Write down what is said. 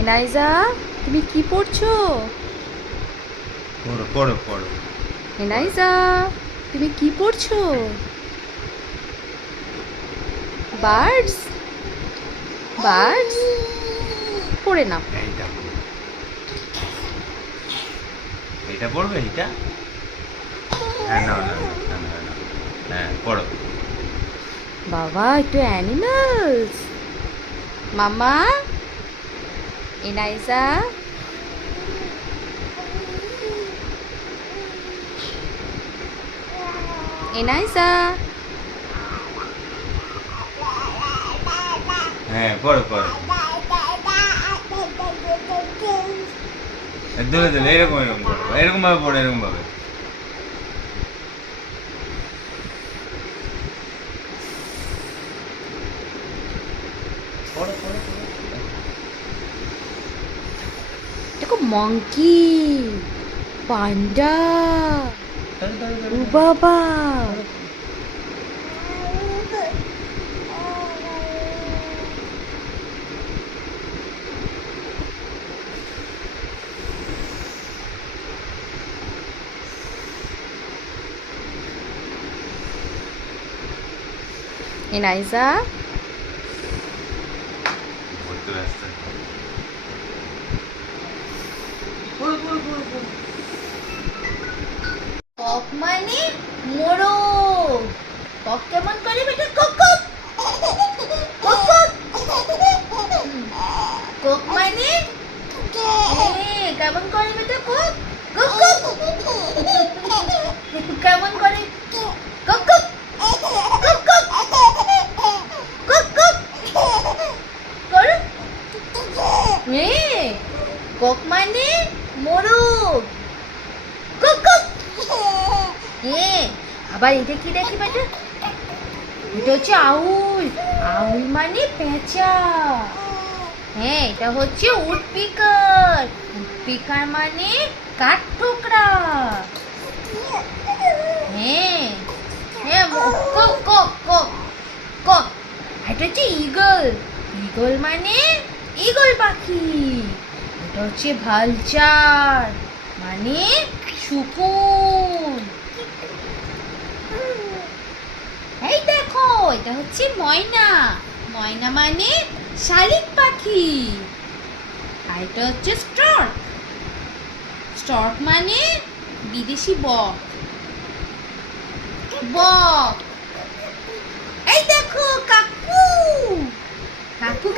এনাইজা, তুমি কি পড়ছো? পড়ো পড়ো পড়ো। এনাইজা, তুমি কি পড়ছো? বার্ডস বার্ডস পড়ে নাও। এইটা এইটা পড়বে এইটা। হ্যাঁ নাও নাও নাও নাও নাও। হ্যাঁ পড়ো। বাবা, একটু অ্যানিমালস। মামা, এনাইজা, এনাইজা, হ্যাঁ পড়ো পড়ো। ধরে ধরে এরকম এরকম করো, এরকম ভাবে পড়ো, এরকম ভাবে। পড়ো পড়ো পড়ো। দেখো মঙ্কি, পান্ডা, ধরো, ধরো, ধরো, ও ধরো। বাবা, এনাইজা, পড়তে ব্যস্ত। পড়ো পড়ো পড়ো পড়ো। কক মানে মোরগ। কক কেমন করে বেটা? কক কক কক কক। কক মানে কেমন করে বেটা? কক কক কক। কেমন করে? কক কক কক কক কক কক করো। কক মানে মোরগ। কক কক। আবার এটা কি দেখি বেটা? এটা হচ্ছে আউল। আউল মানে পেঁচা। হ্যাঁ, এটা হচ্ছে উডপিকার। উডপিকার মানে কাঠঠোকরা। হ্যাঁ হ্যাঁ, কক কক কক কক। এটা হচ্ছে ঈগল। ঈগল মানে ঈগল পাখি। এটা হচ্ছে ভালচার মানে শকুন। এই দেখো, এটা হচ্ছে ময়না। ময়না মানে শালিক পাখি। আর এটা হচ্ছে স্টর্ক। স্টর্ক মানে বিদেশি বক। বক। এই দেখো কাকু। কাকু